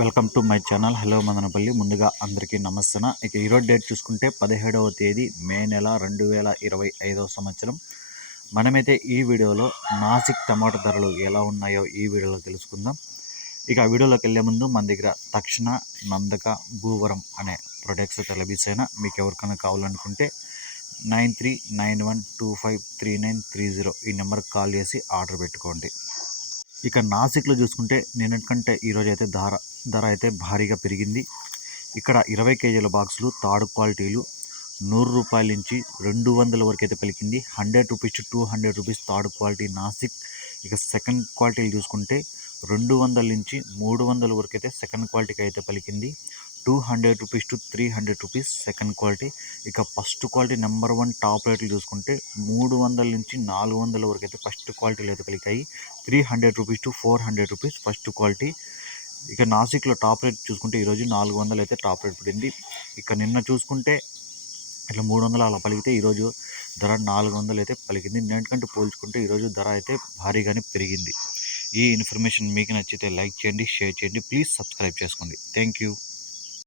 Welcome to my channel. Hello Madanapalle. ముందుగా అందరికీ నమస్తే ఇక ఈరోజు డేట్ చూసుకుంటే పదిహేడవ తేదీ మే నెల రెండు వేల ఇరవై ఐదవ సంవత్సరం. మనమైతే ఈ వీడియోలో నాసిక్ టమాటా ధరలు ఎలా ఉన్నాయో ఈ వీడియోలో తెలుసుకుందాం. ఇక ఆ వీడియోలోకి వెళ్ళే ముందు మన దగ్గర తక్షణ నందక భూవరం అనే ప్రొడక్ట్స్ అయితే లభిస్తాయినా. మీకు ఎవరికైనా కావాలనుకుంటే nine three nine one two five three nine three zero ఈ నెంబర్కి కాల్ చేసి ఆర్డర్ పెట్టుకోండి. ఇక నాసిక్లో చూసుకుంటే నిన్నటికంటే ఈరోజు అయితే ధర ధర అయితే భారీగా పెరిగింది. ఇక్కడ ఇరవై కేజీల బాక్సులు తాడు క్వాలిటీలు నూరు రూపాయల నుంచి రెండు వందల వరకు అయితే పలికింది. Hundred rupees to two hundred rupees third quality Nashik. ఇక సెకండ్ క్వాలిటీలు చూసుకుంటే రెండు వందల నుంచి మూడు వందల వరకు అయితే సెకండ్ క్వాలిటీకి అయితే పలికింది. Two hundred rupees to three hundred rupees second quality. ఇక first quality number one top రేట్లు చూసుకుంటే మూడు వందల నుంచి నాలుగు వందల వరకు అయితే ఫస్ట్ క్వాలిటీలు అయితే కలిగాయి. Three hundred rupees to four hundred rupees first quality. ఇక నాసిక్లో టాప్ రేట్ చూసుకుంటే ఈరోజు నాలుగు వందలు అయితే టాప్ రేట్ పడింది. ఇక నిన్న చూసుకుంటే ఇట్లా మూడు వందలు అలా పలికితే ఈరోజు ధర నాలుగు వందలు అయితే పలికింది నిన్నటికంటే పోల్చుకుంటే ఈరోజు ధర అయితే భారీగానే పెరిగింది. ఈ ఇన్ఫర్మేషన్ మీకు నచ్చితే లైక్ చేయండి షేర్ చేయండి ప్లీజ్ సబ్స్క్రైబ్ చేసుకోండి. Thank you.